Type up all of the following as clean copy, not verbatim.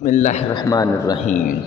بسم اللہ الرحمن الرحیم۔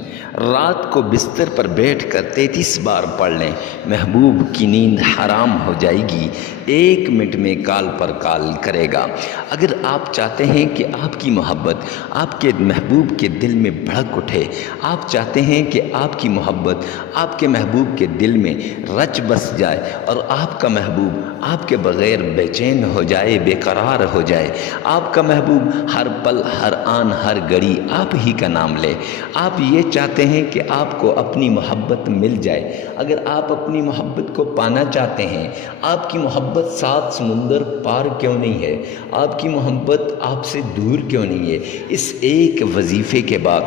رات کو بستر پر بیٹھ کر 33 بار پڑھ لیں، محبوب کی نیند حرام ہو جائے گی، 1 منٹ میں کال پر کال کرے گا۔ اگر آپ چاہتے ہیں کہ آپ کی محبت آپ کے محبوب کے دل میں بھڑک اٹھے، آپ چاہتے ہیں کہ آپ کی محبت آپ کے محبوب کے دل میں رچ بس جائے اور آپ کا محبوب آپ کے بغیر بے چین ہو جائے، بے قرار ہو جائے، آپ کا محبوب ہر پل ہر آن ہر گھڑی آپ ہی کا نام لے، آپ یہ چاہتے ہیں کہ آپ کو اپنی محبت مل جائے، اگر آپ اپنی محبت کو پانا چاہتے ہیں، آپ کی محبت 7 سمندر پار کیوں نہیں ہے، آپ کی محبت آپ سے دور کیوں نہیں ہے، اس ایک وظیفے کے بعد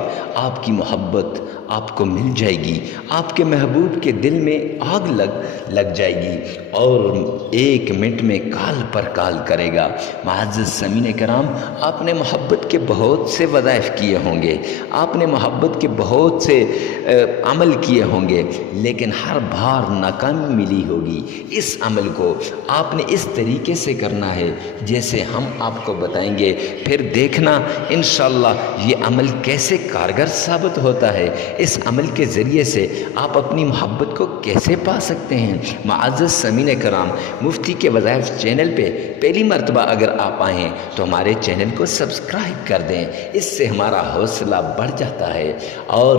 آپ کی محبت آپ کو مل جائے گی، آپ کے محبوب کے دل میں آگ لگ جائے گی اور 1 منٹ میں کال پر کال کرے گا۔ معزز سامعین کرام، آپ نے محبت کے بہت سے وظائف کیے ہوں گے، آپ نے محبت کے بہت سے عمل کیے ہوں گے، لیکن ہر بار ناکامی ملی ہوگی۔ اس عمل کو آپ نے اس طریقے سے کرنا ہے جیسے ہم آپ کو بتائیں گے، پھر دیکھنا انشاءاللہ یہ عمل کیسے کارگر ثابت ہوتا ہے، اس عمل کے ذریعے سے آپ اپنی محبت کو کیسے پا سکتے ہیں۔ معزز سامعین کرام، مفتی کے وظائف چینل پہ پہلی مرتبہ اگر آپ آئیں تو ہمارے چینل کو سبسکرائب کر دیں، اس سے ہمارا حوصلہ بڑھ جاتا ہے، اور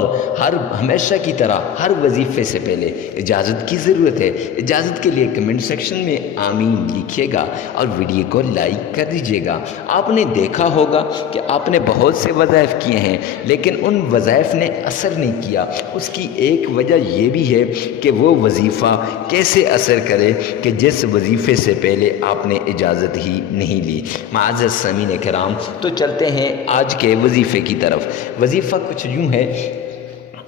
ہمیشہ کی طرح ہر وظیفے سے پہلے اجازت کی ضرورت ہے۔ اجازت کے لیے کمنٹ سیکشن میں آمین لکھیے گا اور ویڈیو کو لائک کر دیجیے گا۔ آپ نے دیکھا ہوگا کہ آپ نے بہت سے وظائف کیے ہیں لیکن ان وظائف نے اثر نہیں کیا، اس کی ایک وجہ یہ بھی ہے کہ وہ وظیفہ کیسے اثر کرے کہ جس وظیفے سے پہلے آپ نے اجازت ہی نہیں لی۔ معزز سامعین کرام، تو چلتے ہیں آج کے وظیفے کی طرف۔ وظیفہ کچھ یوں ہے،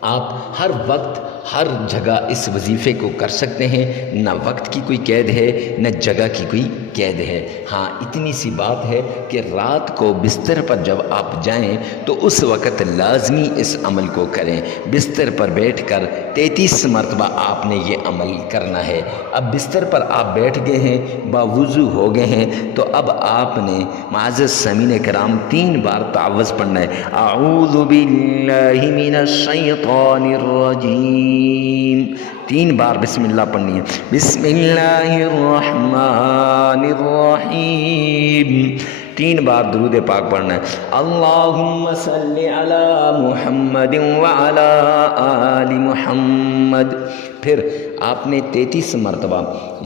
آپ ہر وقت ہر جگہ اس وظیفے کو کر سکتے ہیں، نہ وقت کی کوئی قید ہے نہ جگہ کی کوئی قید ہے۔ ہاں اتنی سی بات ہے کہ رات کو بستر پر جب آپ جائیں تو اس وقت لازمی اس عمل کو کریں، بستر پر بیٹھ کر 33 مرتبہ آپ نے یہ عمل کرنا ہے۔ اب بستر پر آپ بیٹھ گئے ہیں، باوضو ہو گئے ہیں، تو اب آپ نے معزز سامعین کرام 3 بار تعوذ پڑھنا ہے۔ اعوذ باللہ من الشیطان الرجیم، 3 بار بسم اللہ پڑھنی ہے۔ بسم اللہ الرحمن الرحیم، 3 بار درود پاک پڑھنا ہے۔ اللہم صلی علی محمد وعلی آل محمد، پھر آپ نے 33 مرتبہ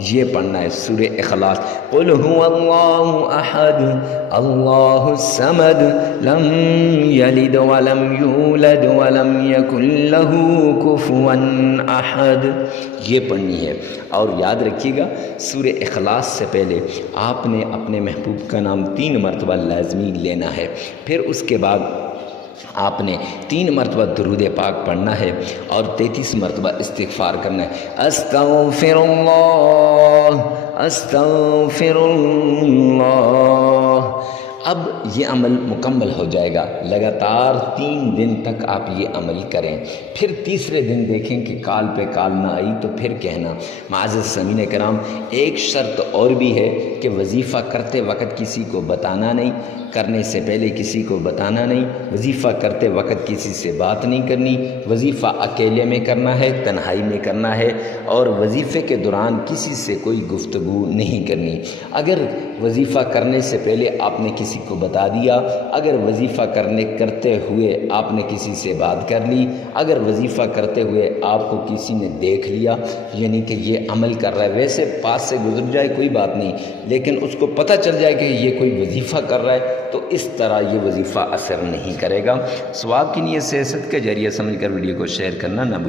یہ پڑھنا ہے سورہ اخلاص۔ قل هو اللہ احد اللہ الصمد لم یلد ولم یولد ولم یکن لہ کفوا احد، یہ پڑھنی ہے۔ اور یاد رکھیے گا سورہ اخلاص سے پہلے آپ نے اپنے محبوب کا نام 3 مرتبہ لازمی لینا ہے، پھر اس کے بعد آپ نے 3 مرتبہ درود پاک پڑھنا ہے اور 33 مرتبہ استغفار کرنا ہے۔ استغفر اللہ استغفر اللہ۔ اب یہ عمل مکمل ہو جائے گا، لگاتار 3 دن تک آپ یہ عمل کریں، پھر تیسرے دن دیکھیں کہ کال پہ کال نہ آئی تو پھر کہنا۔ معزز سامعین کرام، ایک شرط اور بھی ہے کہ وظیفہ کرتے وقت کسی کو بتانا نہیں، کرنے سے پہلے کسی کو بتانا نہیں، وظیفہ کرتے وقت کسی سے بات نہیں کرنی، وظیفہ اکیلے میں کرنا ہے، تنہائی میں کرنا ہے، اور وظیفے کے دوران کسی سے کوئی گفتگو نہیں کرنی۔ اگر وظیفہ کرنے سے پہلے آپ نے کسی کو بتا دیا، اگر وظیفہ کرتے ہوئے آپ نے کسی سے بات کر لی، اگر وظیفہ کرتے ہوئے آپ کو کسی نے دیکھ لیا، یعنی کہ یہ عمل کر رہا ہے، ویسے پاس سے گزر جائے کوئی بات نہیں، لیکن اس کو پتہ چل جائے کہ یہ کوئی وظیفہ کر رہا ہے، تو اس طرح یہ وظیفہ اثر نہیں کرے گا۔ ثواب کی نیت سے صدقہ جاریہ سمجھ کر ویڈیو کو شیئر کرنا نہ بھولیں۔